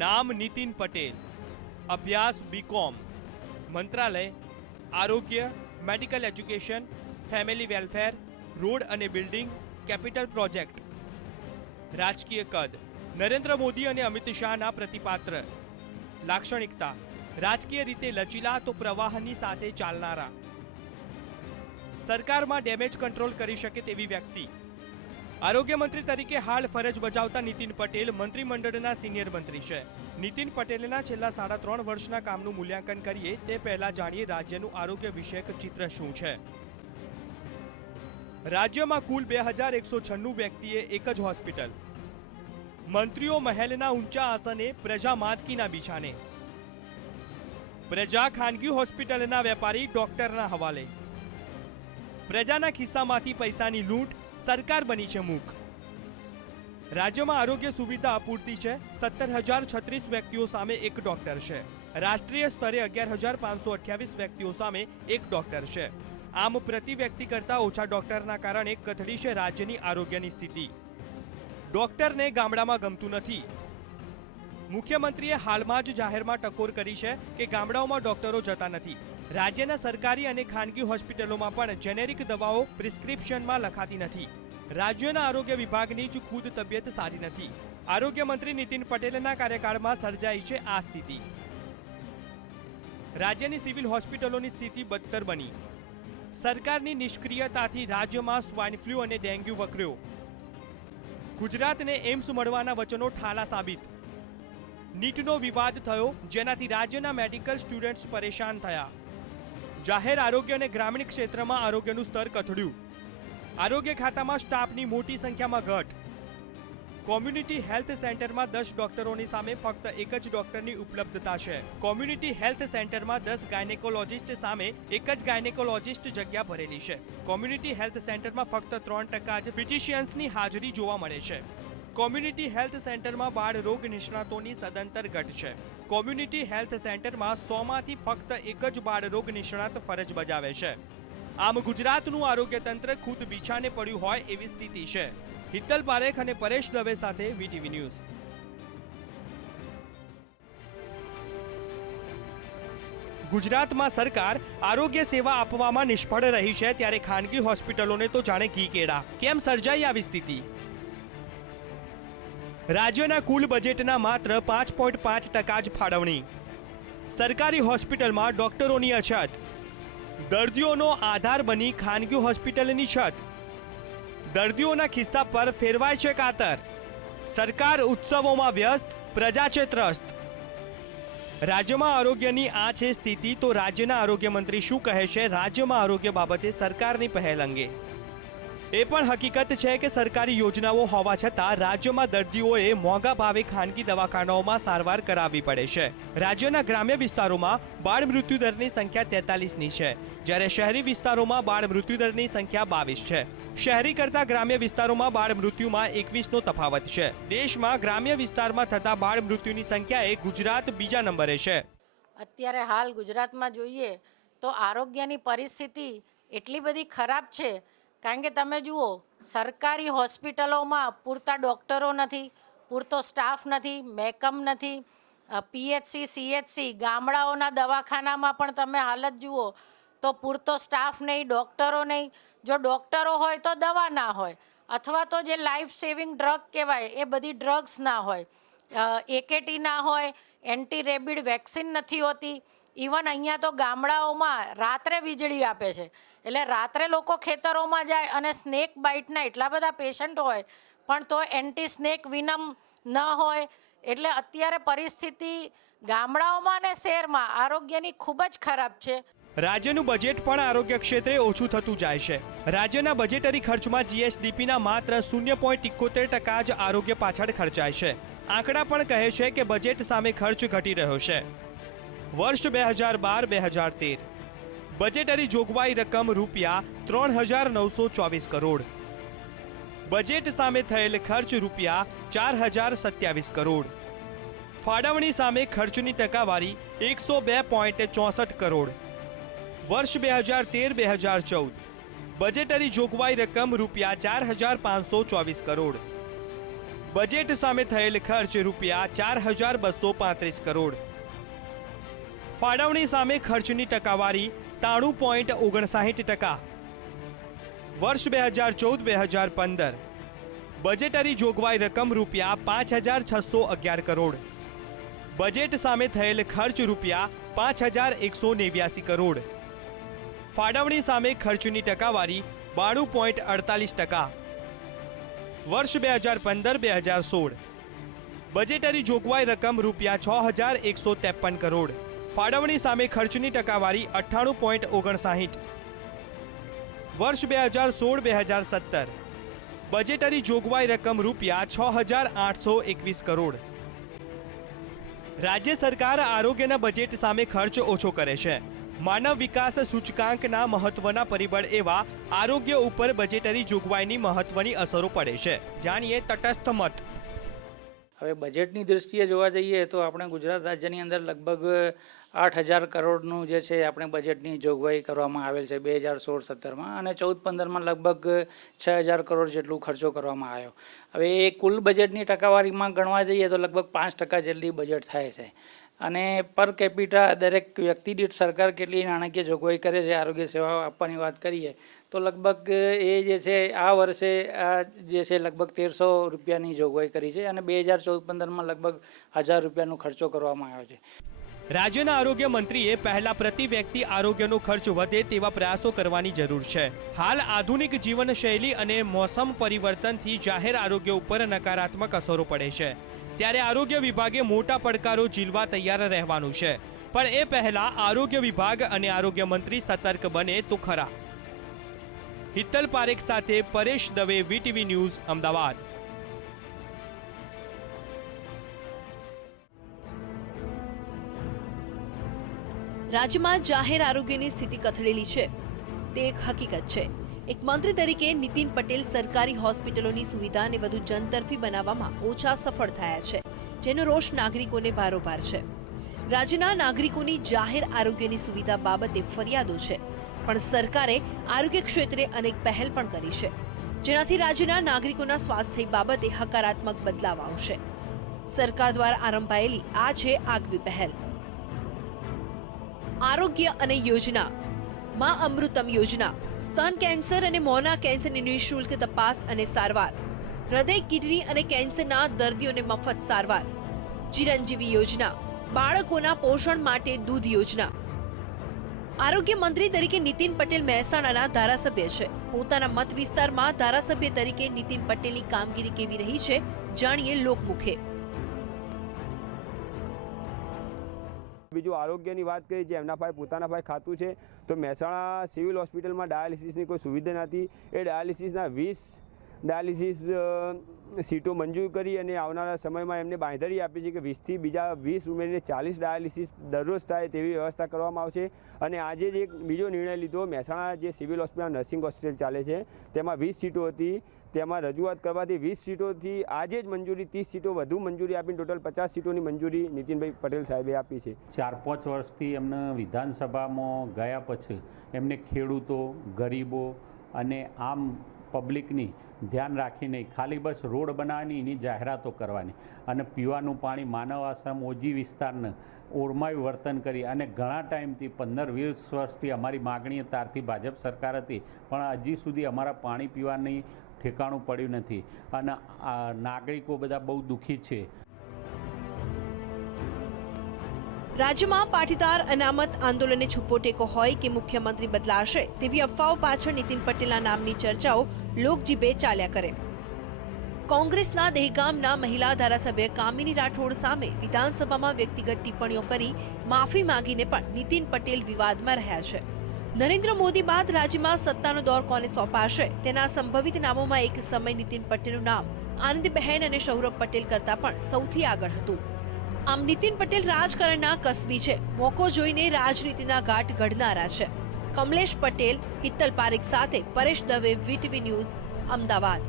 नाम नितिन पटेल, अभ्यास बीकॉम, मंत्रालय आरोग्य, medical education, family welfare, road अने बिल्डिंग, कैपिटल प्रोजेक्ट। राजकीय कद नरेंद्र मोदी अने अमित शाहना प्रतिपात्र। लाक्षणिकता राजकीय रीते लचीला तो प्रवाहनी साथे चालनारा। सरकाરમાં ડેમેજ કંટ્રોલ કરી શકે તેવી વ્યક્તિ। આરોગ્ય મંત્રી તરીકે હાલ ફરજ બજાવતા નીતિન પટેલ મંત્રીમંડળના સિનિયર મંત્રી છે। નીતિન પટેલના છેલ્લા 3.5 વર્ષના કામનું મૂલ્યાંકન કરીએ તે પહેલા જાણીએ રાજ્યનું આરોગ્ય વિષયક ચિત્ર શું છે। રાજ્યમાં કુલ 2196 વ્યક્તિએ એક જ હોસ્પિટલ। મંત્રીઓ મહેલના ઊંચા આસને, પ્રજા માતકીના બિછાને। પ્રજા ખાનગી હોસ્પિટલના વેપારી ડોક્ટરના હવાલે। પ્રજાના ખિસ્સામાંથી પૈસાની લૂંટ, સરકાર બની છે મૂક। રાજ્યમાં આરોગ્ય સુવિધા અપૂરતી છે। 17,036 વ્યક્તિઓ સામે એક ડોક્ટર છે। રાષ્ટ્રીય સ્તરે 11,528 વ્યક્તિઓ સામે એક ડોક્ટર છે। આમ પ્રતિ વ્યક્તિ કરતા ઓછા ડોક્ટરના કારણે કથળી છે રાજ્યની આરોગ્યની સ્થિતિ। ડોક્ટરને ગામડામાં ગમતું નથી। મુખ્યમંત્રીએ હાલમાં જ જાહેરમાં ટકોર કરી છે કે ગામડાઓમાં ડોક્ટરો જતા નથી। રાજ્યના સરકારી અને ખાનગી હોસ્પિટલોમાં પણ જેનેરિક દવાઓ પ્રિસ્ક્રિપ્શનમાં લખાતી નથી। રાજ્યના આરોગ્ય વિભાગની જ ખુદ તબિયત સારી નથી। આરોગ્ય મંત્રી નીતિન પટેલના કાર્યકાળમાં સર્જાઈ છે આ સ્થિતિ। રાજ્યની સિવિલ હોસ્પિટલોની સ્થિતિ બદતર બની। સરકારની નિષ્ક્રિયતાથી રાજ્યમાં સ્વાઇન ફ્લૂ અને ડેન્ગ્યુ વકર્યો। ગુજરાતને એમ્સ મળવાના વચનો ઠાલા સાબિત। નીટનો વિવાદ થયો જેનાથી રાજ્યના મેડિકલ સ્ટુડન્ટ્સ પરેશાન થયા। જાહેર આરોગ્ય અને ગ્રામીણ ક્ષેત્રમાં આરોગ્યનું સ્તર કથળ્યું। આરોગ્ય ખાતામાં સ્ટાફની મોટી સંખ્યામાં ઘટ। કોમ્યુનિટી હેલ્થ સેન્ટરમાં 10 ડોક્ટરોની સામે ફક્ત એક જ ડોક્ટરની ઉપલબ્ધતા છે। કોમ્યુનિટી હેલ્થ સેન્ટરમાં 10 ગાયનેકોલોજીસ્ટ સામે એક જ ગાયનેકોલોજીસ્ટ જગ્યા ભરેલી છે। કોમ્યુનિટી હેલ્થ સેન્ટરમાં ફક્ત 3% જ ફિઝિશિયન્સની હાજરી જોવા મળે છે। કોમ્યુનિટી હેલ્થ સેન્ટરમાં બાળ રોગ નિષ્ણાતોની સદંતર ઘટ છે। કોમ્યુનિટી હેલ્થ સેન્ટરમાં 100માંથી ફક્ત એક જ બાળ રોગ નિષ્ણાત ફરજ બજાવે છે। આમ ગુજરાતનું આરોગ્ય તંત્ર ખુદ બિછાને પડ્યું હોય એવી સ્થિતિ છે। હિતલ પારેખ અને પરેશ દવે સાથે વીટીવી ન્યૂઝ। ગુજરાતમાં સરકાર આરોગ્ય સેવા આપવામાં નિષ્ફળ રહી છે ત્યારે ખાનગી હોસ્પિટલોને તો જાણે ઘી કેળા। કેમ સર્જાઈ આવી સ્થિતિ? રાજ્યના કુલ બજેટના માત્ર 5.5% જ ફાળવણી। સરકારી હોસ્પિટલમાં ડોક્ટરોની અછત। દર્દીઓનો આધાર બની ખાનગી હોસ્પિટલની છત। દર્દીઓના ખિસ્સા પર ફેરવાય છે કાતર। સરકાર ઉત્સવોમાં વ્યસ્ત, પ્રજા છે ત્રસ્ત। રાજ્યમાં આરોગ્યની આ છે સ્થિતિ તો રાજ્યના આરોગ્ય મંત્રી શું કહે છે રાજ્યમાં આરોગ્ય બાબતે સરકારની પહેલ અંગે? એ પણ હકીકત છે કે સરકારી યોજનાઓ હોવા છતાં રાજ્યમાં દર્દીઓએ મોંઘા ભાવે ખાનગી દવાખાનાઓમાં સારવાર કરાવવી પડે છે। રાજ્યના ગ્રામ્ય વિસ્તારોમાં બાળ મૃત્યુદરની સંખ્યા 43ની છે જ્યારે શહેરી વિસ્તારોમાં બાળ મૃત્યુદરની સંખ્યા 22 છે। શહેરી કરતા ગ્રામ્ય વિસ્તારોમાં બાળ મૃત્યુમાં 21નો તફાવત છે। દેશમાં ગ્રામ્ય વિસ્તારમાં થતા બાળ મૃત્યુની સંખ્યાએ ગુજરાત બીજા નંબરે છે। અત્યારે હાલ ગુજરાતમાં જોઈએ તો આરોગ્યની પરિસ્થિતિ એટલી બધી ખરાબ છે કારણ કે તમે જુઓ સરકારી હોસ્પિટલોમાં પૂરતા ડૉક્ટરો નથી, પૂરતો સ્ટાફ નથી, મેકમ નથી। પીએચસી, સીએચસી, ગામડાઓના દવાખાનામાં પણ તમે હાલત જુઓ તો પૂરતો સ્ટાફ નહીં, ડૉક્ટરો નહીં। જો ડૉક્ટરો હોય તો દવા ના હોય અથવા તો જે લાઈફ સેવિંગ ડ્રગ કહેવાય એ બધી ડ્રગ્સ ના હોય। એકેટી ના હોય, એન્ટી રેબિડ વેક્સિન નથી હોતી। ઇવન અહીંયા તો ગામડાઓમાં રાત્રે વીજળી આપે છે એટલે રાત્રે લોકો ખેતરોમાં જાય અને સ્નેક બાઇટના એટલા બધા પેશન્ટ હોય પણ તો એન્ટી સ્નેક વિનમ ન હોય એટલે અત્યારે પરિસ્થિતિ ગામડાઓમાં અને શહેરમાં આરોગ્યની ખૂબ જ ખરાબ છે। રાજ્યનું બજેટ પણ આરોગ્ય ક્ષેત્રે ઓછું થતું જાય છે। રાજ્યના બજેટરી ખર્ચમાં જીએસડીપીના માત્ર 0.71% જ આરોગ્ય પાછળ ખર્ચાય છે। આંકડા પણ કહે છે કે બજેટ સામે ખર્ચ ઘટી રહ્યો છે। વર્ષ 2012-2013 બજેટરી જોગવાઈ રકમ રૂપિયા 3,924 કરોડ। બજેટ સામે થયેલ ખર્ચ રૂપિયા 4,027 કરોડ। ફાળવણી સામે ખર્ચની ટકાવારી 102.64 કરોડ। વર્ષ 2013-2014 બજેટરી જોગવાઈ રકમ રૂપિયા 4,524 કરોડ। બજેટ સામે થયેલ ખર્ચ રૂપિયા 4,235 કરોડ. ફાળવણી સામે ખર્ચની ટકાવારી 93.59%. વર્ષ 2014-2015 બજેટરી જોગવાઈ રકમ રૂપિયા 5,611 કરોડ. બજેટ સામે થયેલ ખર્ચ રૂપિયા 5,189 કરોડ. ફાળવણી સામે ખર્ચની ટકાવારી 92.48%. વર્ષ 2015-2016 બજેટરી જોગવાઈ રકમ રૂપિયા 6,153 કરોડ. ફાળવણી સામે ખર્ચની ટકાવારી 98.59%. વર્ષ 2016-2017 બજેટરી જોગવાઈ રકમ રૂપિયા 6,821 કરોડ. રાજ્ય સરકાર આરોગ્યના બજેટ સામે ખર્ચ ઓછો કરે છે. માનવ વિકાસ સૂચકાંકના મહત્વના પરિબળ એવા આરોગ્ય ઉપર બજેટરી જોગવાઈની મહત્વની અસરો પડે છે. જાણીએ તટસ્થ મત. હવે બજેટની દૃષ્ટિએ જોવા જઈએ તો આપણે ગુજરાત રાજ્યની અંદર લગભગ 8,000 કરોડનું જે છે આપણે બજેટની જોગવાઈ કરવામાં આવેલ છે 2016-17માં, અને 14-15માં લગભગ 6,000 કરોડ જેટલું ખર્ચો કરવામાં આવ્યો. હવે એ કુલ બજેટની ટકાવારીમાં ગણવા જઈએ તો લગભગ 5% જેટલી બજેટ થાય છે. અને પર કેપિટા દરેક વ્યક્તિ દીઠ સરકાર કેટલી નાણાકીય જોગવાઈ કરે છે આરોગ્ય સેવાઓ આપવાની વાત કરીએ તો લગભગ એ જે છે આ વર્ષે જે છે લગભગ 1,300 રૂપિયાની જોગવાઈ કરી છે, અને 2014-15માં લગભગ 1,000 રૂપિયાનો ખર્ચો કરવામાં આવ્યો છે. રાજ્યના આરોગ્ય મંત્રીએ પહેલા પ્રતિ વ્યક્તિ આરોગ્યનો ખર્ચ વધે તેવા પ્રયાસો કરવાની જરૂર છે. હાલ આધુનિક જીવનશૈલી અને મોસમ પરિવર્તનથી જાહેર આરોગ્ય ઉપર નકારાત્મક અસરો પડે છે. ત્યારે આરોગ્ય વિભાગે મોટા પડકારો ઝીલવા તૈયાર રહેવાનું છે. પણ એ પહેલા આરોગ્ય વિભાગ અને આરોગ્ય મંત્રી સતર્ક બને તો ખરા. હિતલ પારેખ સાથે પરેશ દવે, વીટીવી ન્યૂઝ, અમદાવાદ. રાજ્યમાં જાહેર આરોગ્યની સ્થિતિ કથળેલી છે તે એક હકીકત છે. એક મંત્રી તરીકે નીતિન પટેલ સરકારી હોસ્પિટલોની સુવિધાને વધુ જનતરફી બનાવવામાં ઓછા સફળ થયા છે, જેનો રોષ નાગરિકોને ભારોભાર છે. રાજ્યના નાગરિકોની જાહેર આરોગ્યની સુવિધા બાબતે ફરિયાદો છે, પણ સરકારે આરોગ્ય ક્ષેત્રે અનેક પહેલ પણ કરી છે, જેનાથી રાજ્યના નાગરિકોના સ્વાસ્થ્ય બાબતે હકારાત્મક બદલાવ આવશે. સરકાર દ્વારા આરંભાયેલી આ છે આગવી પહેલ. આરોગ્ય અને યોજના. માં અમૃતમ યોજના સ્તન કેન્સર અને મોના કેન્સરની નિઃશુલ્ક તપાસ અને સારવાર. હૃદય, કિડની અને કેન્સરના દર્દીઓને મફત સારવાર. ચિરંજીવી યોજના બાળકોના પોષણ માટે દૂધ યોજના. આરોગ્ય મંત્રી તરીકે નીતિન પટેલ મહેસાણાના ધારાસભ્ય છે. પોતાના મત વિસ્તારમાં ધારાસભ્ય તરીકે નીતિન પટેલની કામગીરી કેવી રહી છે, જાણીએ લોકમુખે. બીજું આરોગ્યની વાત કરીએ, જે એમના પાસે પોતાના પાસે ખાતું છે, તો મહેસાણા સિવિલ હોસ્પિટલમાં ડાયાલિસિસની કોઈ સુવિધા નથી. એ ડાયાલિસિસના 20 ડાયાલિસિસ સીટો મંજૂર કરી અને આવનારા સમયમાં એમને બાંહેધરી આપી છે કે 20થી બીજા 20 ઉમેરીને 40 ડાયાલિસિસ દરરોજ થાય તેવી વ્યવસ્થા કરવામાં આવશે. અને આજે જ એક બીજો નિર્ણય લીધો, મહેસાણા જે સિવિલ હોસ્પિટલ નર્સિંગ હોસ્પિટલ ચાલે છે તેમાં 20 સીટો હતી, તેમાં રજૂઆત કરવાથી 20 સીટોથી આજે જ મંજૂરી 30 સીટો વધુ મંજૂરી આપીને ટોટલ 50 સીટોની મંજૂરી નીતિનભાઈ પટેલ સાહેબે આપી છે. 4-5 વર્ષથી એમને વિધાનસભામાં ગયા પછી એમને ખેડૂતો, ગરીબો અને આમ પબ્લિકની ધ્યાન રાખીને ખાલી બસ રોડ બનાવવાની, એની જાહેરાતો કરવાની અને પીવાનું પાણી માનવ આશ્રમ ઓજી વિસ્તારને ઓરમાયું વર્તન કરી અને ઘણા ટાઈમથી 15-20 વર્ષથી અમારી માગણી તારથી ભાજપ સરકાર હતી, પણ હજી સુધી અમારા પાણી પીવાની ઠેકાણું પડ્યું નથી અને નાગરિકો બધા બહુ દુઃખી છે. રાજ્યમાં પાટીદાર અનામત આંદોલનને છૂપો ટેકો હોય કે મુખ્યમંત્રી બદલાશે તેવી અફવાઓ પાછળ નીતિન પટેલના નામની ચર્ચાઓ લોકજીભે ચાલ્યા કરે. કોંગ્રેસના દહેગામના મહિલા ધારાસભ્ય કામિની રાઠોડ સામે વિધાનસભામાં વ્યક્તિગત ટિપ્પણીઓ કરી માફી માંગીને પણ નીતિન પટેલ વિવાદમાં રહ્યા છે. નરેન્દ્ર મોદી બાદ રાજ્યમાં સત્તાનો દોર કોને સોંપાશે તેના સંભવિત નામોમાં એક સમય નીતિન પટેલનું નામ આનંદબહેન અને સૌરભ પટેલ કરતા પણ સૌથી આગળ હતું. આમ નીતિન પટેલ રાજકારણના કસબી છે, મોકો જોઈને રાજનીતિના ઘાટ ઘડનારા છે. કમલેશ પટેલ, હિતલ પારેખ સાથે પરેશ દવે, વીટીવી ન્યૂઝ, અમદાવાદ.